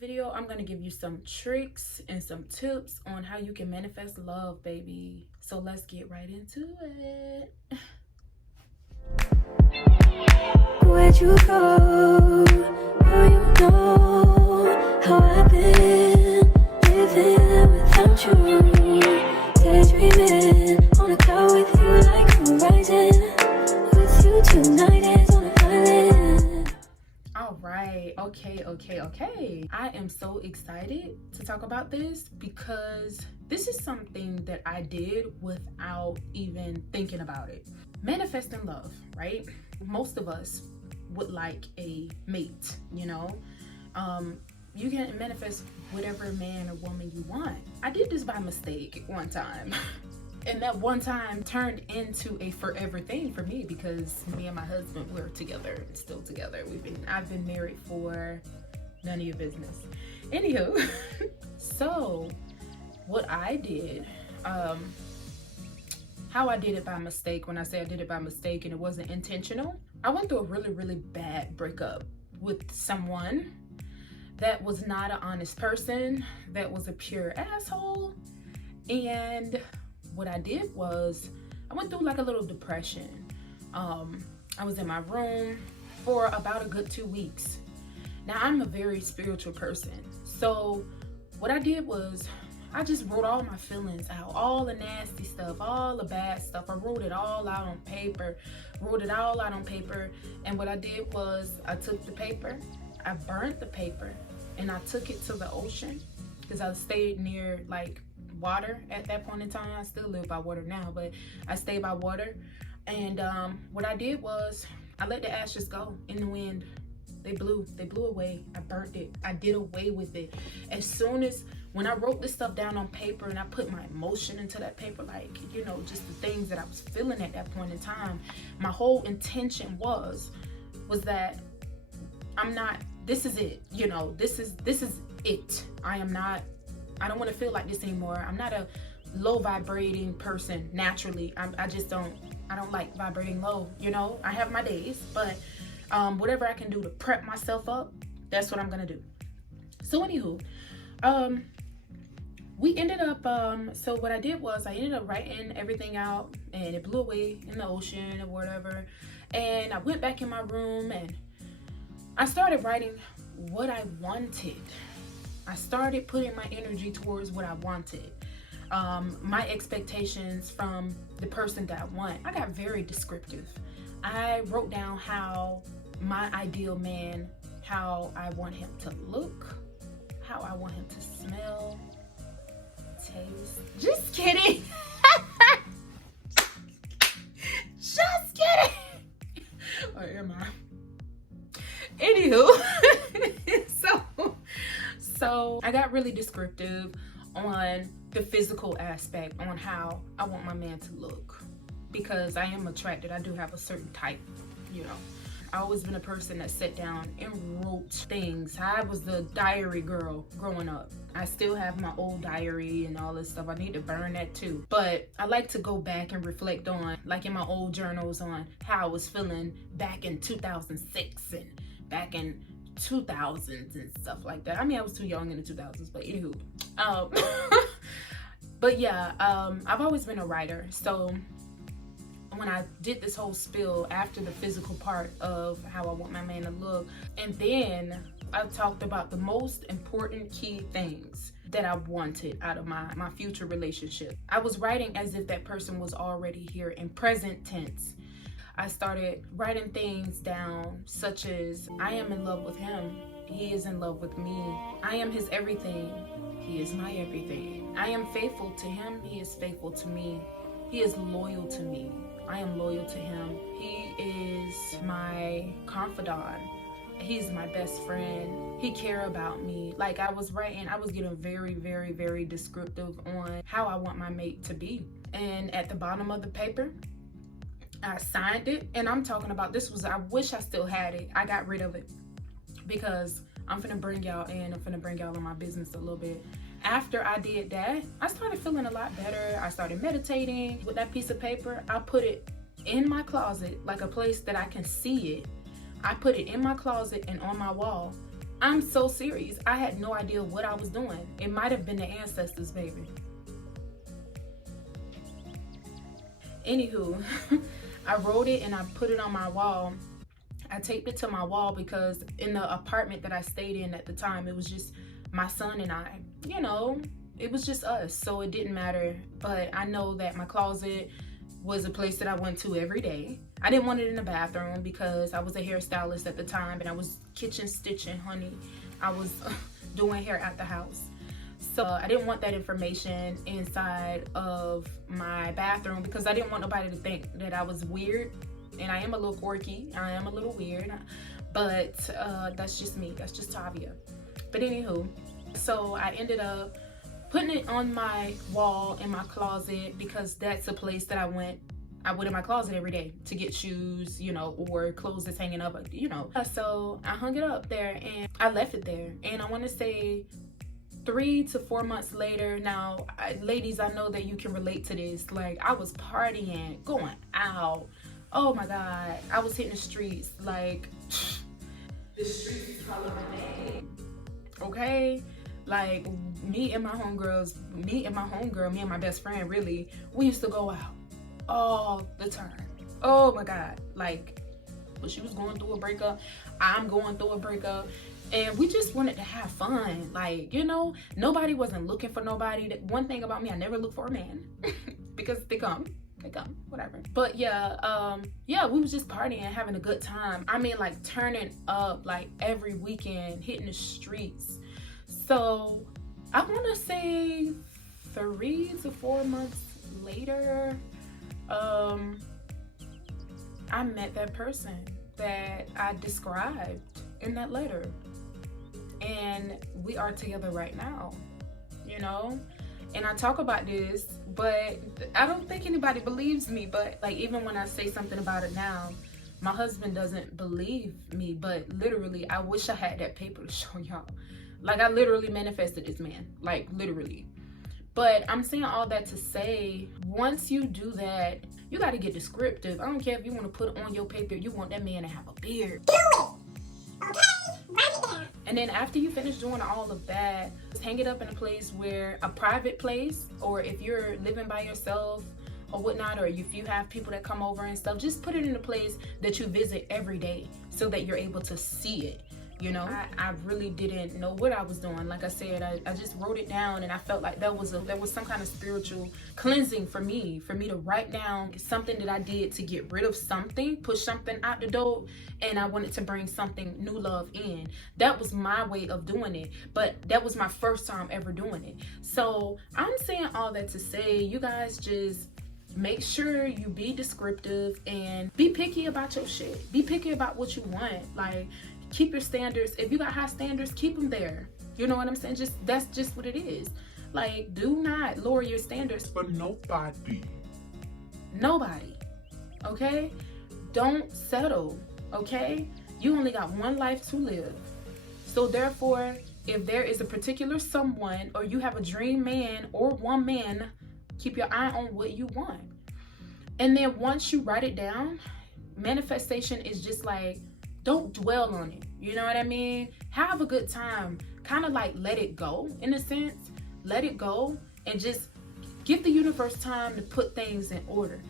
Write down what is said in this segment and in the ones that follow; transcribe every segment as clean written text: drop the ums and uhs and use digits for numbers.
video, I'm gonna give you some tricks and some tips on how you can manifest love, baby. So let's get right into it. Where'd you go? Girl, you know how I've been living without you. Daydreaming on a cloud with you like horizon. With you tonight is on an island. All right, okay. I am so excited to talk about this because this is something that I did without even thinking about it. Manifesting love, right? Most of us would like a mate, you know? You can manifest whatever man or woman you want. I did this by mistake one time. And that one time turned into a forever thing for me because me and my husband were together and still together. I've been married for none of your business. Anywho, so what I did, how I did it by mistake, when I say I did it by mistake and it wasn't intentional, I went through a really bad breakup with someone that was not an honest person, that was a pure asshole. And what I did was I went through like a little depression. I was in my room for about a good 2 weeks. Now I'm a very spiritual person. So what I did was I just wrote all my feelings out, all the nasty stuff, all the bad stuff. I wrote it all out on paper, And what I did was I took the paper, I burnt the paper, and I took it to the ocean because I stayed near like water at that point in time. I still live by water now, but I stayed by water. And what I did was I let the ashes go in the wind. They blew away. I burnt it. I did away with it. As soon as when I wrote this stuff down on paper and I put my emotion into that paper, like, you know, just the things that I was feeling at that point in time, my whole intention was that this is it, you know, this is it. I don't want to feel like this anymore. I'm not a low vibrating person naturally. I don't like vibrating low, you know. I have my days, but whatever I can do to prep myself up, that's what I'm gonna do. So anywho, we ended up, so what I did was I ended up writing everything out and it blew away in the ocean or whatever. And I went back in my room and I started writing what I wanted. I started putting my energy towards what I wanted. My expectations from the person that I want. I got very descriptive. I wrote down how my ideal man, how I want him to look, how I want him to smell, taste. Just kidding. Just kidding. Or am I? Anywho, so I got really descriptive on the physical aspect, on how I want my man to look, because I am attracted. I do have a certain type, you know. I always been a person that sat down and wrote things. I was the diary girl growing up. I still have my old diary and all this stuff. I need to burn that too. But I like to go back and reflect on, like in my old journals, on how I was feeling back in 2006 and back in 2000s and stuff like that. I mean, I was too young in the 2000s, but anywho. But yeah, I've always been a writer. So when I did this whole spill after the physical part of how I want my man to look, and then I talked about the most important key things that I wanted out of my future relationship. I was writing as if that person was already here in present tense. I started writing things down such as, I am in love with him, he is in love with me. I am his everything, he is my everything. I am faithful to him, he is faithful to me. He is loyal to me, I am loyal to him. He is my confidant. He's my best friend. He cares about me. Like I was getting very descriptive on how I want my mate to be. And at the bottom of the paper, I signed it, and I'm talking about I wish I still had it. I got rid of it because I'm finna bring y'all in. I'm finna bring y'all in my business a little bit. After I did that, I started feeling a lot better. I started meditating with that piece of paper. I put it in my closet, like a place that I can see it. I put it in my closet and on my wall. I'm so serious. I had no idea what I was doing. It might have been the ancestors, baby. Anywho, I wrote it and I put it on my wall. I taped it to my wall because in the apartment that I stayed in at the time, it was just my son and I. You know, it was just us, so it didn't matter. But I know that my closet was a place that I went to every day. I didn't want it in the bathroom because I was a hairstylist at the time and I was kitchen stitching, honey. I was doing hair at the house. So I didn't want that information inside of my bathroom because I didn't want nobody to think that I was weird. And I am a little quirky, I am a little weird, but that's just me, that's just Tavia. But anywho, so I ended up putting it on my wall in my closet because that's a place that I went in my closet every day to get shoes, you know, or clothes that's hanging up, you know. So I hung it up there and I left it there. And I want to say 3 to 4 months later, now, ladies, I know that you can relate to this. Like, I was partying, going out. Oh my God, I was hitting the streets. Like, the streets calling my name. Okay? Like, me and my best friend, really, we used to go out all the time. Oh my God. Like, but she was going through a breakup, I'm going through a breakup, and we just wanted to have fun. Like, you know, nobody wasn't looking for nobody. One thing about me, I never look for a man because they come, whatever. But yeah, we was just partying, having a good time. I mean, like, turning up, like, every weekend, hitting the streets. So I want to say 3 to 4 months later, I met that person that I described in that letter, and we are together right now, you know. And I talk about this, but I don't think anybody believes me. But like, even when I say something about it now, my husband doesn't believe me. But literally, I wish I had that paper to show y'all. Like, I literally manifested this man, like, literally. But I'm saying all that to say, once you do that, you got to get descriptive. I don't care if you want to put on your paper, you want that man to have a beard. Do it! Okay? Write it down. And then after you finish doing all of that, just hang it up in a place where, a private place, or if you're living by yourself or whatnot, or if you have people that come over and stuff, just put it in a place that you visit every day so that you're able to see it. You know, I really didn't know what I was doing. Like I said, I just wrote it down, and I felt like there was some kind of spiritual cleansing for me to write down something that I did to get rid of something, push something out the door, and I wanted to bring something new love in. That was my way of doing it, but that was my first time ever doing it. So I'm saying all that to say, you guys just make sure you be descriptive and be picky about your shit. Be picky about what you want. Like, keep your standards. If you got high standards, keep them there. You know what I'm saying? That's just what it is. Like, do not lower your standards for nobody. Okay? Don't settle. Okay? You only got one life to live. So therefore, if there is a particular someone, or you have a dream man or woman, keep your eye on what you want. And then once you write it down, manifestation is just like, don't dwell on it. You know what I mean? Have a good time. Kind of like let it go, in a sense. Let it go and just give the universe time to put things in order.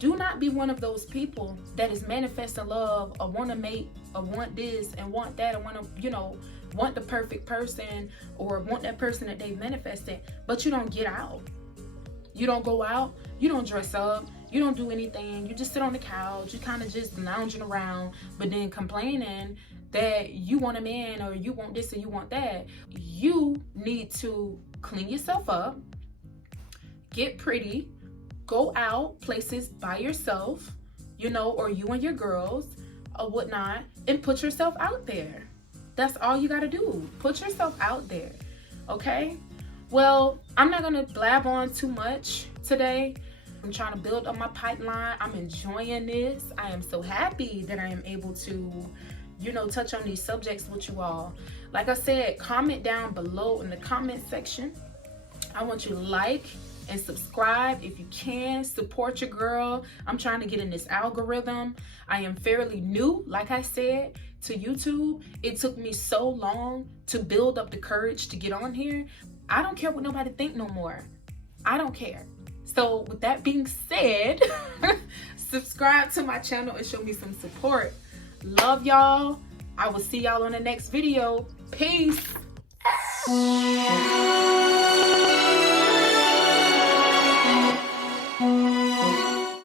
Do not be one of those people that is manifesting love, or want to mate, or want this and want that, or want to, you know, want the perfect person, or want that person that they've manifested, but you don't get out. You don't go out. You don't dress up. You don't do anything. You just sit on the couch. You kind of just lounging around, but then complaining that you want a man, or you want this, or you want that. You need to clean yourself up, get pretty, go out places by yourself, you know, or you and your girls or whatnot, and put yourself out there. That's all you got to do. Put yourself out there. Okay? Well, I'm not going to blab on too much today. I'm trying to build up my pipeline. I'm enjoying this. I am so happy that I am able to, you know, touch on these subjects with you all. Like I said, comment down below in the comment section. I want you to like, and subscribe if you can. Support your girl. I'm trying to get in this algorithm. I am fairly new, like I said, to YouTube. It took me so long to build up the courage to get on here. I don't care what nobody think no more. I don't care. So with that being said, subscribe to my channel and show me some support. Love y'all. I will see y'all on the next video. Peace.